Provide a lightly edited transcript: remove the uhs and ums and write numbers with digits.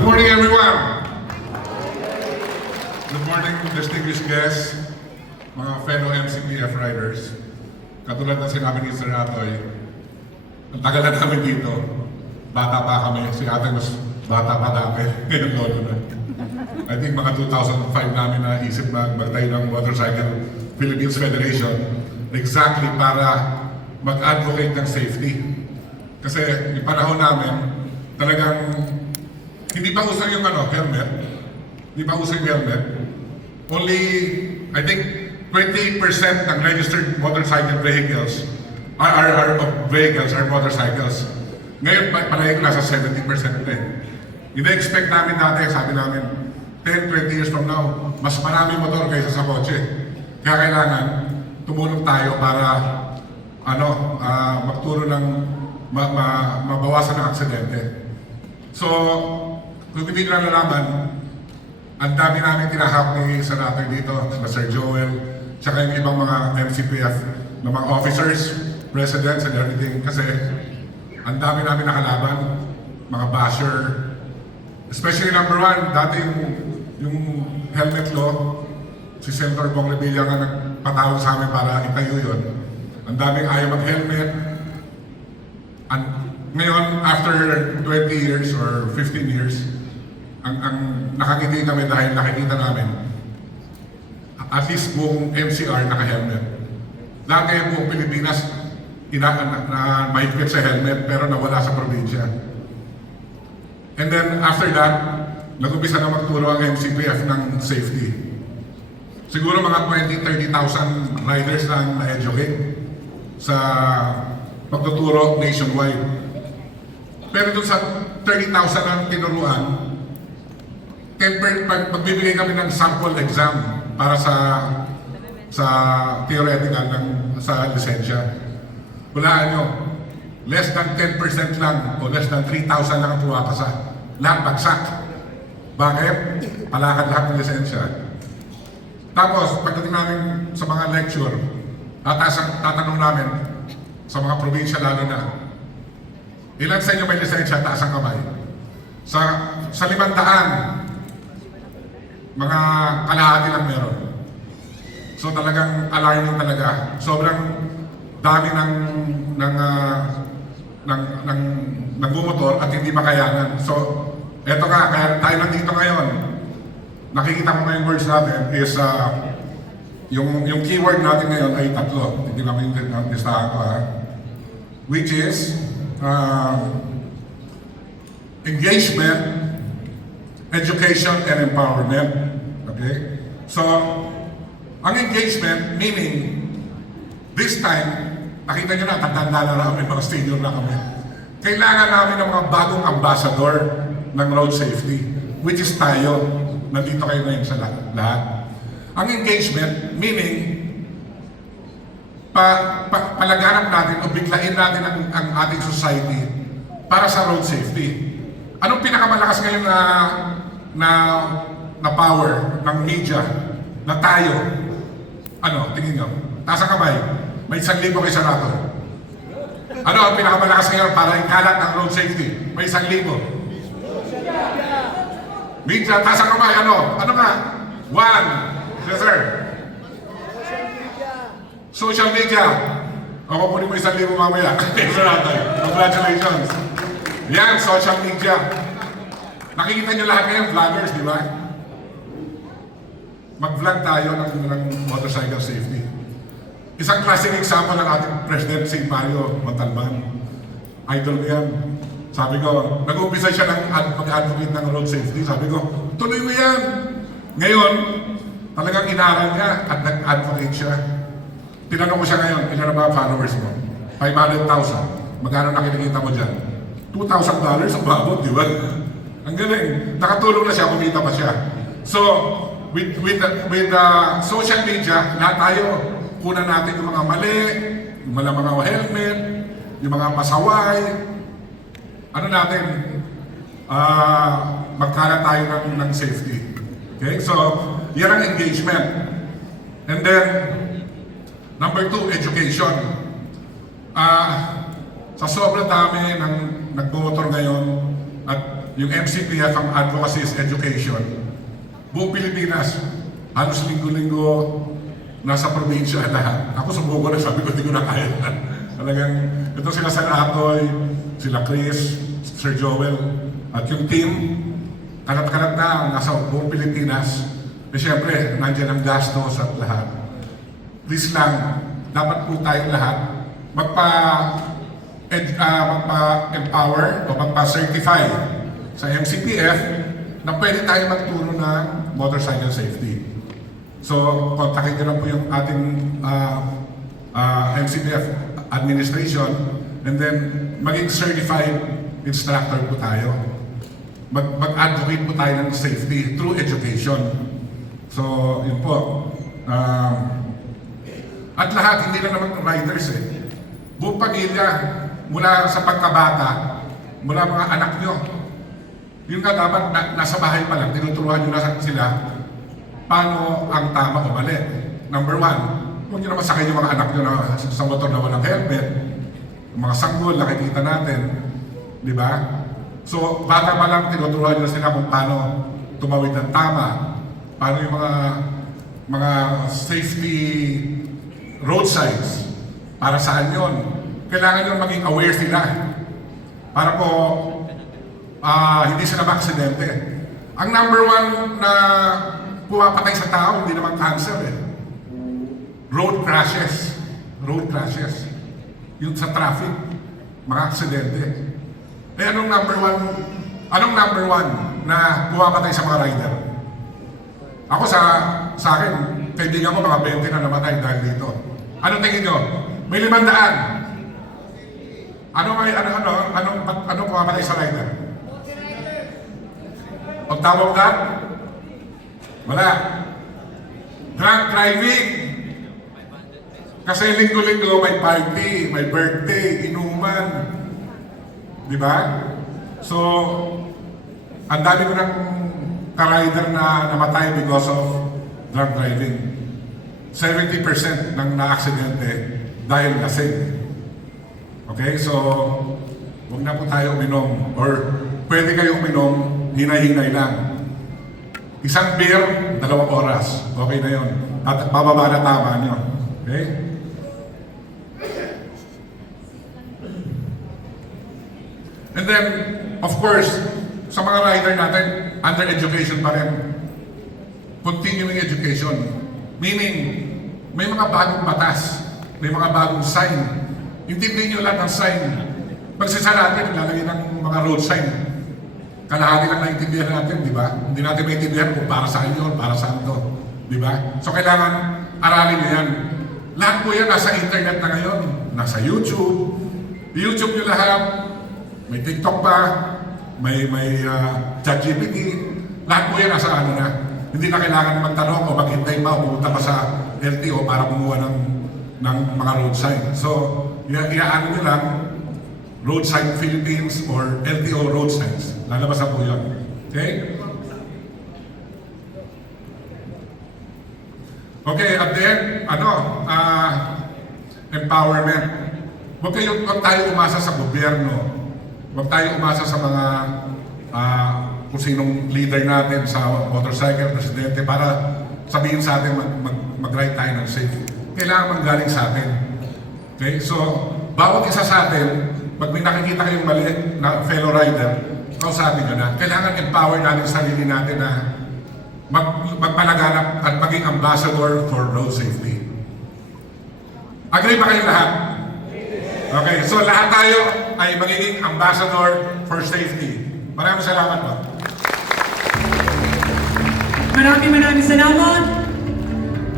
Good morning, everyone. Good morning, distinguished guests, mga fellow MCPF riders. Katulad na sinabi ni Sir Atoy, ang tagal na namin dito. Bata pa kami. Si Ate mas bata pa dati. Ngayon lolo na. I think mga 2005 namin na isip na magtayo ng Motorcycle Philippines Federation exactly para mag-advocate ng safety. Kasi yung panahon namin, talagang hindi pa uso yung helmet. Hindi pa uso yung helmet. Only, I think, 28% ng registered motorcycle vehicles are motorcycles. Ngayon, palagi nasa 70% na eh. Ina-expect namin dati, sabi namin, 10-20 years from now, mas marami motor kaysa sa kotse. Kaya kailangan tumulong tayo para magturo ng mabawasan ng aksidente. So, kung hindi nila nalaman, ang dami namin tinahak ni Senator dito, na Sir Joel, tsaka yung ibang mga MCPF na mga officers, presidents and everything, kasi ang dami namin nakalaban, mga basher. Especially number one, dati yung helmet law, si Senator Bong Revilla nga nagpatawag sa amin para itayo yun. Ang daming ayaw mag-helmet. Ngayon, after 20 years or 15 years, ang nakangiti kami dahil nakikita namin at least buong MCR naka-helmet. Dati buong Pilipinas na mahigpit sa helmet pero nawala sa probinsya. And then after that, nag-umpisa na magturo ang MCPF ng safety. Siguro mga 20-30,000 riders lang na-educate sa pagtuturo nationwide. Pero dun sa 30,000 ang tinuruan, magbibigay kami ng sample exam para sa theoretical sa lisensya. Hulaan nyo, less than 10% lang o less than 3,000 lang ang pumapasa. Lahat bagsak. Bakit? Palakad lahat ng lisensya. Tapos, pagdating namin sa mga lecture, tatanong namin sa mga probinsya lalo na, ilan sa inyo may lisensya, taas ang kamay? Sa 500, mga kalahati lang meron. So talagang alarming talaga. Sobrang dami ng bumotor at hindi makayanan. So, eto nga, kaya tayo nandito ngayon. Nakikita mo ngayong words natin is yung keyword natin ngayon ay tatlo. Hindi namin yung listahan ko which is engagement, education, and empowerment. Okay? So, ang engagement, meaning, this time, nakita nyo na, tatanda na namin, mga senior na kami. Kailangan namin ng mga bagong ambassador ng road safety, which is tayo. Nandito kayo ngayon sa lahat. Ang engagement, meaning, palaganap natin o biglain natin ang ating society para sa road safety. Anong pinakamalakas ngayon na power ng media na tayo? Tingin nyo? Taas ang kamay. May 1,000 kay Senator. Ano ang pinakamalakas ngayon para ikalat ang road safety? May 1,000. Media, taas ang kamay. Ano nga? 1. Yes, sir. Social media. O, kukunin mo 1,000 mamaya. Congratulations. Yan, social media. Nakikita nyo lahat ngayon, vloggers, di ba? Mag-vlog tayo ng motorcycle safety. Isang classic example ng ating President si Mario Montalban. Idol ko yan. Sabi ko, nag-uumpisa siya ng mag-advocate ng road safety. Sabi ko, tuloy mo yan. Ngayon, talagang inaral niya at nag-advocate siya. Tinanong ko siya ngayon, ilan na ba followers mo? 500,000. Magkano na kinikita mo dyan? $2,000 ang babot, di ba? Ang galing. Nakatulong na siya, kumita pa siya. So, with social media, lahat tayo, kunan natin yung mga mali, yung mga helmet, yung mga pasaway. Magkalat tayo ng safety. Okay? So, yan ang engagement. And then, number 2, education. Sa sobrang dami ng nagbumotor ngayon at yung MCPF, ang Advocacy is Education, buong Pilipinas, halos linggo-linggo, nasa probinsya lahat. Ako sumuko na, sabi ko, hindi ko na kaya. Talagang, ito sila Sir Atoy, sila Chris, Sir Joel, at yung team, kalat-kalat na, nasa buong Pilipinas. Eh syempre, nandiyan ang gastos at lahat. Please lang, dapat po tayong lahat magpa-empower o magpa-certify sa MCPF na pwede tayo magturo ng motorcycle safety. So, kontakin nyo lang po yung ating MCPF administration and then maging certified instructor po tayo. Mag-advocate po tayo ng safety through education. So, yun po. At lahat, hindi na naman riders eh. Buong pamilya, mula sa pagkabata, mula mga anak nyo. Yung nga dapat nasa bahay pa lang, tinuturuan nyo na sila paano ang tama o mali. Number one, huwag nyo naman sakay yung mga anak nyo na sa motor na walang helmet. Yung mga sanggol, nakikita natin. Di ba? So, bata pa lang, tinuturuan nyo sila kung paano tumawid ng tama. Paano yung mga safety road signs. Para saan yun? Kailangan nyo maging aware sila. Para po, hindi sila maksidente. Ang number one na pumapatay sa tao, hindi naman cancer eh. Road crashes. Road crashes. Yung sa traffic, mga aksidente. Eh anong number one na pumapatay sa mga rider? Ako sa akin, kaibigan ko mga 20 na namatay dahil dito. Ano tingin nyo? May 500. Ano pumamatay sa rider? Pag tawag ka? Wala. Drunk driving. Kasi linggo-linggo may party, may birthday, inuman. Di ba? So, ang dami ko ng ka-rider na namatay because of drunk driving. 70% ng na-aksidente dahil lasing. Okay, so huwag na po tayo uminom or pwede kayong uminom, hinay-hinay lang. Isang beer, 2 oras. Okay na yun. At bababa na tama nyo. Okay? And then, of course, sa mga rider natin, under education pa rin. Continuing education. Meaning, may mga bagong batas, may mga bagong sign. Intindihin nyo lahat ng sign. Pagsisa natin, lalagay ng mga road sign. Kalahati lang naintindihan natin, di ba? Hindi natin maintindihan kung para saan yun, para saan to. Di ba? So kailangan aralin nyo yan. Lahat po yan nasa internet na ngayon. Nasa YouTube. YouTube nyo lahat. May TikTok pa. May ChatGPT. Lahat po yan nasa ano na. Hindi na kailangan magtanong o maghintay pa o pumunta pa sa LTO para kumuha ng mga road sign. So, iaano nyo lang, Road Sign Philippines or LTO road signs. Lalabasan po yun. Okay? Okay, at the end, empowerment. Huwag tayo umasa sa gobyerno. Huwag tayo umasa sa mga kung sinong leader natin sa motorcycle, presidente, para sabihin sa atin mag-ride tayo ng safe. Kailangan manggaling sa atin. Okay? So, bawat isa sa atin, pag may nakikita kayong mali na fellow rider, kausapin nyo na, kailangan empower natin sarili natin na magpalaganap at maging ambassador for road safety. Agree ba kayong lahat? Okay, so lahat tayo ay magiging ambassador for safety. Maraming salamat po. Maraming salamat.